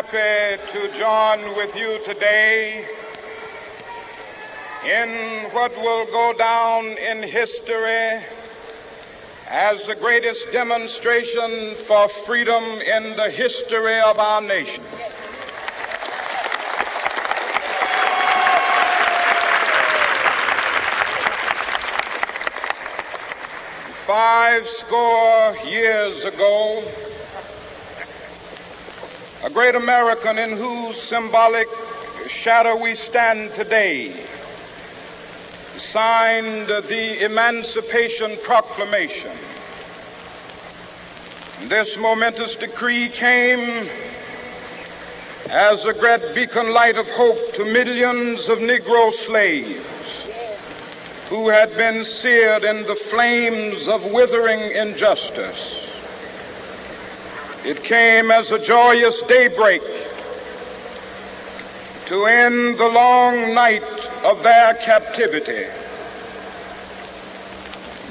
happy to join with you today in what will go down in history as the greatest demonstration for freedom in the history of our nation. Five score years ago, a great American in whose symbolic shadow we stand today signed the Emancipation Proclamation. This momentous decree came as a great beacon light of hope to millions of Negro slaves who had been seared in the flames of withering injustice. It came as a joyous daybreak to end the long night of their captivity.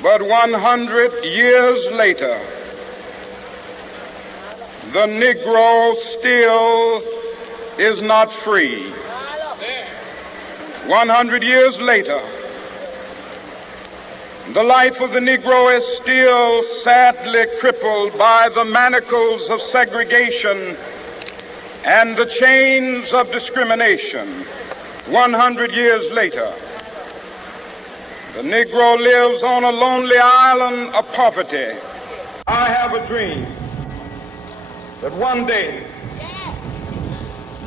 But 100 years later, the Negro still is not free. 100 years later, the life of the Negro is still sadly crippled by the manacles of segregation and the chains of discrimination. 100 years later, the Negro lives on a lonely island of poverty. I have a dream that one day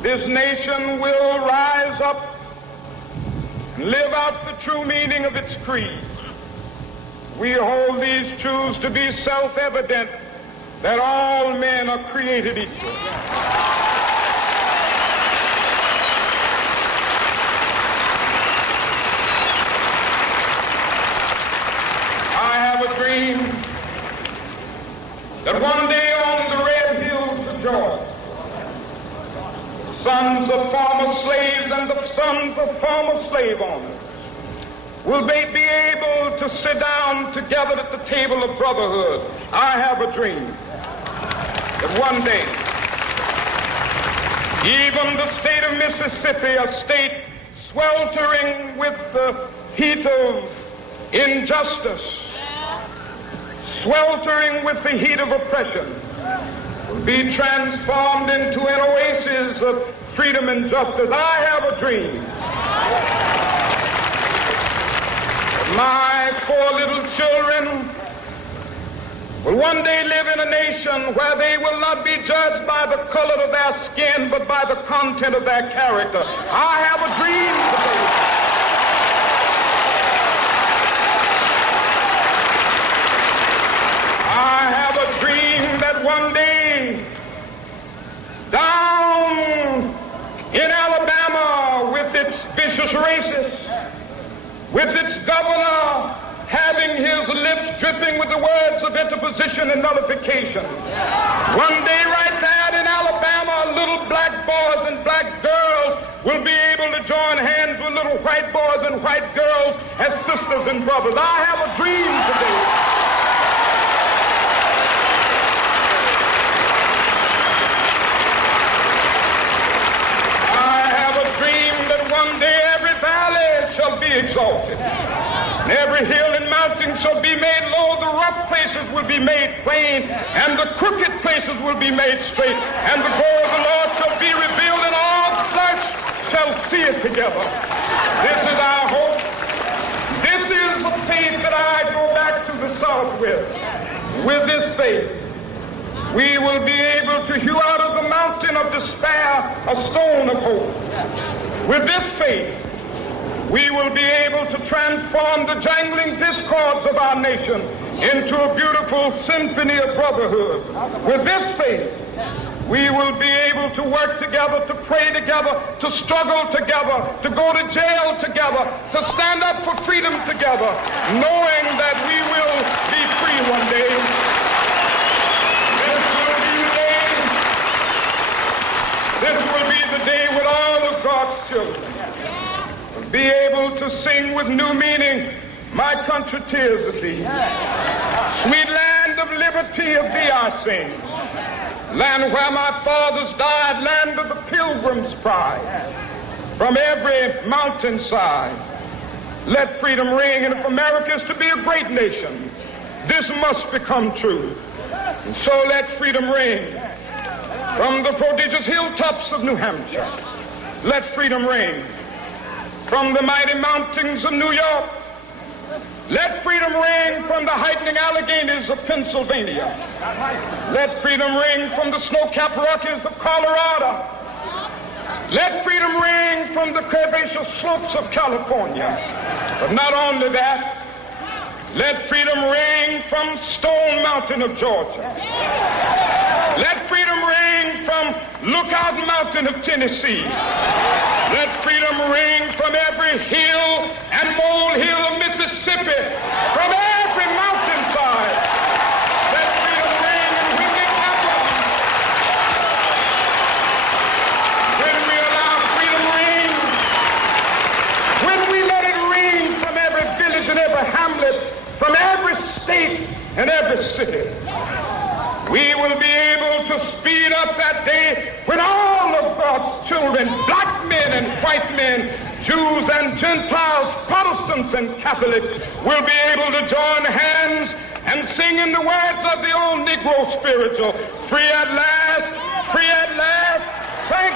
this nation will rise up and live out the true meaning of its creed. We hold these truths to be self-evident, that all men are created equal. I have a dream that one day on the red hills of Georgia, sons of former slaves and the sons of former slave owners will they be able to sit down together at the table of brotherhood. I have a dream that one day, even the state of Mississippi, a state sweltering with the heat of injustice, sweltering with the heat of oppression, will be transformed into an oasis of freedom and justice. I have a dream. My four little children will one day live in a nation where they will not be judged by the color of their skin, but by the content of their character. I have a dream today. I have a dream that one day, down in Alabama, with its vicious racists, with its governor having his lips dripping with the words of interposition and nullification. One day right there in Alabama, little black boys and black girls will be able to join hands with little white boys and white girls as sisters and brothers. I have a dream today. I have a dream that one day every valley shall be exalted, and every hill and mountain shall be made low. The rough places will be made plain, and the crooked places will be made straight, and the glory of the Lord shall be revealed, and all flesh shall see it together. This is our hope. This is the faith that I go back to the South with. With this faith, we will be able to hew out of the mountain of despair a stone of hope. With this faith, we will be able to transform the jangling discords of our nation into a beautiful symphony of brotherhood. With this faith, we will be able to work together, to pray together, to struggle together, to go to jail together, to stand up for freedom together, knowing that we will be free one day. This will be the day when all of God's children will be able to sing with new meaning, my country, tears of thee. Sweet land of liberty, of thee I sing. land where my fathers died, land of the pilgrim's pride. From every mountainside, let freedom ring. And if America is to be a great nation, this must become true. And so let freedom ring. From the prodigious hilltops of New Hampshire, let freedom ring. From the mighty mountains of New York, let freedom ring. From the heightening Alleghenies of Pennsylvania, let freedom ring. From the snow-capped Rockies of Colorado, let freedom ring. From the curvaceous slopes of California. But not only that, let freedom ring from Stone Mountain of Georgia. Let freedom ring from Lookout Mountain of Tennessee. Let freedom ring from every hill and molehill of Mississippi, from every mountainside. Let freedom ring, and when it happens, when we allow freedom ring, when we let it ring from every village and every hamlet, from every state and every city, we will be able to speed up that day when all of God's children, black men and white men, Jews and Gentiles, Protestants and Catholics, will be able to join hands and sing in the words of the old Negro spiritual, free at last, thank